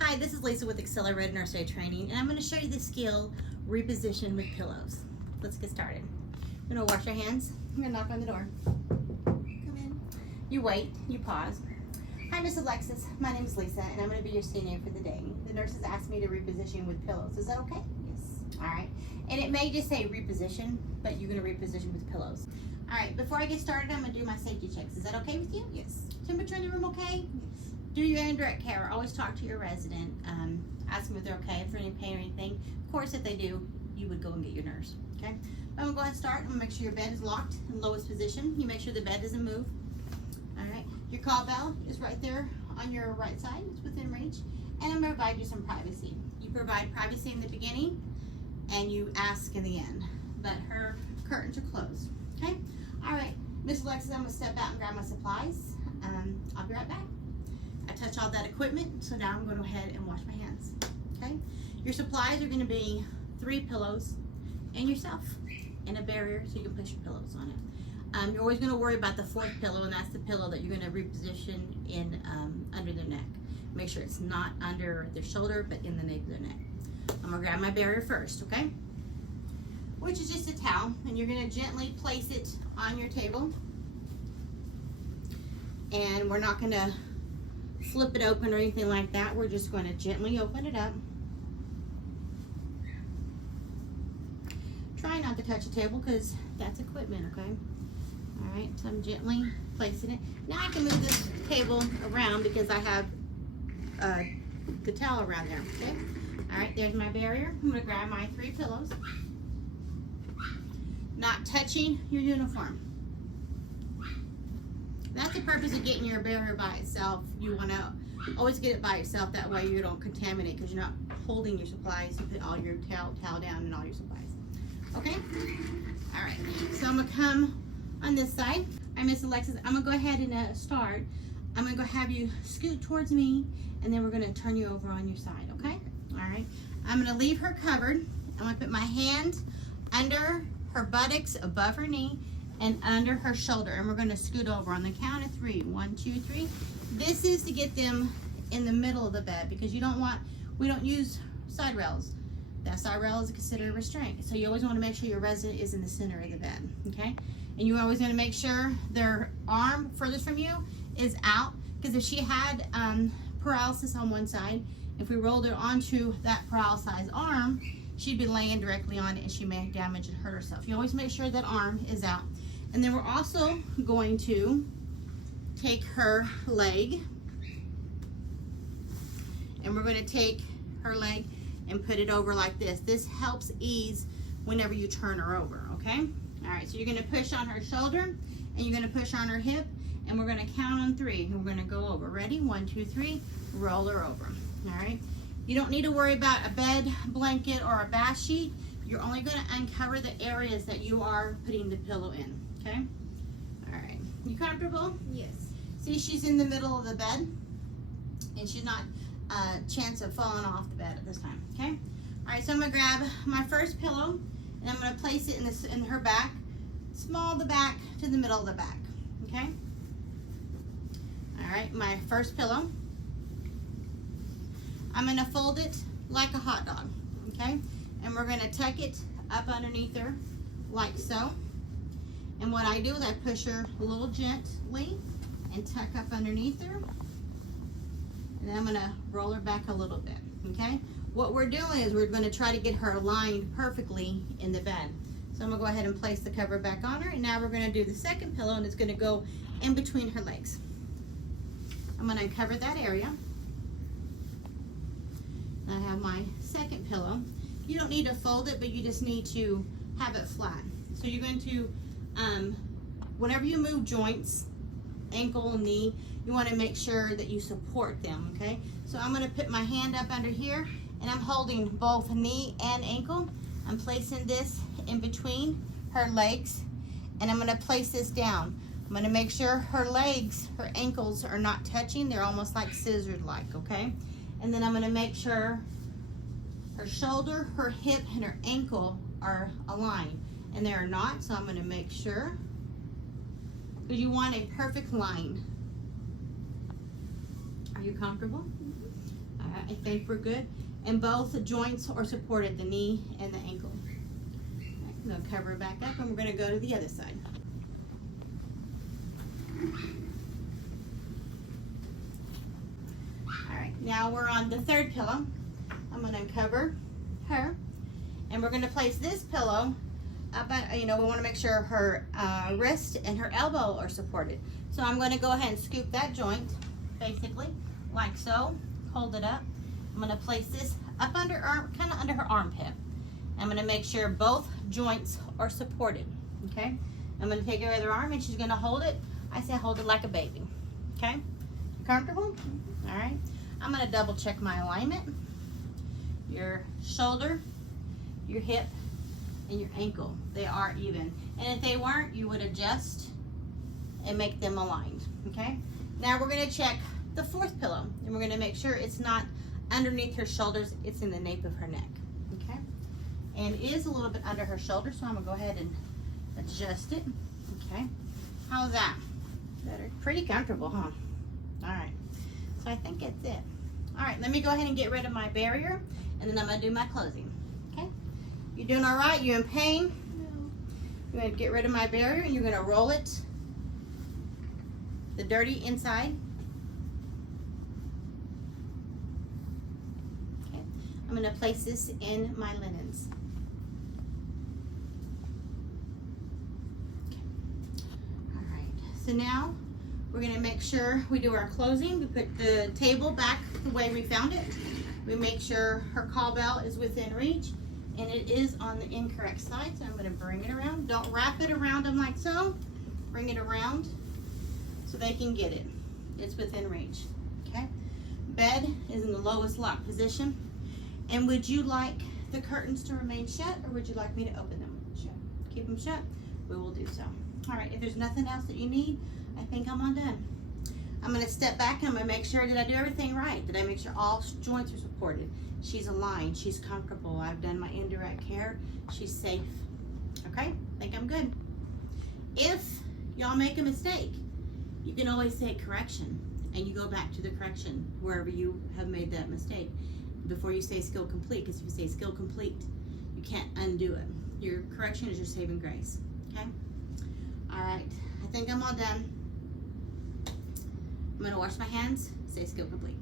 Hi, this is Lisa with Accelerated Nursery Training, and I'm going to show you the skill reposition with pillows. Let's get started. You're going to wash your hands. I'm going to knock on the door. Come in. You wait. You pause. Hi, Miss Alexis. My name is Lisa, and I'm going to be your CNA for the day. The nurses asked me to reposition with pillows. Is that okay? Yes. All right. And it may just say reposition, but you're going to reposition with pillows. All right. Before I get started, I'm going to do my safety checks. Is that okay with you? Yes. Temperature in the room okay? Yes. Do your indirect care. Always talk to your resident. Ask them if they're okay, if they're in pain or anything. Of course, if they do, you would go and get your nurse. Okay. I'm going to go ahead and start. I'm going to make sure your bed is locked in lowest position. You make sure the bed doesn't move. All right. Your call bell is right there on your right side. It's within reach. And I'm going to provide you some privacy. You provide privacy in the beginning, and you ask in the end. But her curtains are closed. Okay. All right. Miss Alexis, I'm going to step out and grab my supplies. I'll be right back. I touch all that equipment, so now I'm going to go ahead and wash my hands. Okay. Your supplies are going to be 3 pillows and yourself, and a barrier so you can place your pillows on it. You're always going to worry about the 4th pillow, and that's the pillow that you're going to reposition in under their neck. Make sure it's not under their shoulder, but in the nape of their neck. I'm going to grab my barrier first, okay? Which is just a towel, and you're going to gently place it on your table. And we're not going to flip it open or anything like that. We're just going to gently open it up. Try not to touch the table because that's equipment, okay? All right, so I'm gently placing it. Now I can move this table around because I have the towel around there, okay? All right, there's my barrier. I'm gonna grab my 3 pillows. Not touching your uniform. That's the purpose of getting your barrier by itself. You wanna always get it by yourself. That way you don't contaminate because you're not holding your supplies. You put all your towel down and all your supplies. Okay? All right, so I'm gonna come on this side. All right, Miss Alexis, I'm gonna go ahead and start. I'm gonna go have you scoot towards me, and then we're gonna turn you over on your side, okay? All right, I'm gonna leave her covered. I'm gonna put my hand under her buttocks, above her knee, and under her shoulder, and we're gonna scoot over on the count of 3. 1, 2, 3. This is to get them in the middle of the bed because we don't use side rails. That side rail is considered a restraint. So you always want to make sure your resident is in the center of the bed, okay? And you always want to make sure their arm furthest from you is out, because if she had paralysis on one side, if we rolled her onto that paralyzed arm, she'd be laying directly on it and she may damage and hurt herself. You always make sure that arm is out. And then we're also going to take her leg, and we're going to take her leg and put it over like this. This helps ease whenever you turn her over, okay? All right, so you're gonna push on her shoulder, and you're gonna push on her hip, and we're gonna count on 3, and we're gonna go over. Ready? 1, 2, 3, roll her over, all right? You don't need to worry about a bed blanket or a bath sheet. You're only gonna uncover the areas that you are putting the pillow in, okay? All right, you comfortable? Yes. See, she's in the middle of the bed, and she's not chance of falling off the bed at this time, okay? All right, so I'm gonna grab my first pillow, and I'm gonna place it in her back, small the back to the middle of the back, okay? All right, my first pillow, I'm gonna fold it like a hot dog, okay? And we're gonna tuck it up underneath her like so. And what I do is I push her a little gently and tuck up underneath her. And I'm gonna roll her back a little bit, okay? What we're doing is we're gonna try to get her aligned perfectly in the bed. So I'm gonna go ahead and place the cover back on her, and now we're gonna do the second pillow, and it's gonna go in between her legs. I'm gonna uncover that area. And I have my second pillow. You don't need to fold it, but you just need to have it flat. So you're going to, whenever you move joints, ankle and knee, you want to make sure that you support them, okay? So I'm going to put my hand up under here, and I'm holding both knee and ankle. I'm placing this in between her legs, and I'm going to place this down. I'm going to make sure her legs, her ankles are not touching. They're almost like scissored-like, okay? And then I'm going to make sure her shoulder, her hip, and her ankle are aligned, and they're not, so I'm going to make sure, because you want a perfect line. Are you comfortable? All right, I think we're good. And both joints are supported, the knee and the ankle. Right, I'm gonna cover it back up and we're gonna go to the other side. All right, now we're on the third pillow. I'm gonna uncover her and we're gonna place this pillow up at, we wanna make sure her wrist and her elbow are supported. So I'm gonna go ahead and scoop that joint, basically, like so, hold it up. I'm gonna place this up under kind of under her armpit. I'm gonna make sure both joints are supported, okay? I'm gonna take her other arm and she's gonna hold it. I say hold it like a baby, okay? Comfortable? All right. I'm gonna double check my alignment. Your shoulder, your hip, and your ankle, they are even. And if they weren't, you would adjust and make them aligned, okay? Now we're gonna check the fourth pillow and we're gonna make sure it's not underneath her shoulders, it's in the nape of her neck, okay? And it is a little bit under her shoulder, so I'm gonna go ahead and adjust it, okay? How's that? Better? Pretty comfortable, huh? All right, so I think that's it. All right, let me go ahead and get rid of my barrier and then I'm gonna do my closing, okay? You doing all right? You in pain? No. You're gonna get rid of my barrier and you're gonna roll it, the dirty inside. Okay, I'm gonna place this in my linens. Okay. All right, so now we're gonna make sure we do our closing. We put the table back the way we found it. We make sure her call bell is within reach and it is on the incorrect side. So I'm gonna bring it around. Don't wrap it around them like so. Bring it around so they can get it. It's within reach, okay? Bed is in the lowest lock position. And would you like the curtains to remain shut or would you like me to open them? Shut. Keep them shut? We will do so. All right, if there's nothing else that you need, I think I'm all done. I'm gonna step back and I'm gonna make sure that I do everything right. That I make sure all joints are supported. She's aligned, she's comfortable. I've done my indirect care. She's safe, okay? I think I'm good. If y'all make a mistake, you can always say correction and you go back to the correction wherever you have made that mistake before you say skill complete, because if you say skill complete, you can't undo it. Your correction is your saving grace, okay? All right, I think I'm all done. I'm gonna wash my hands, say skill complete.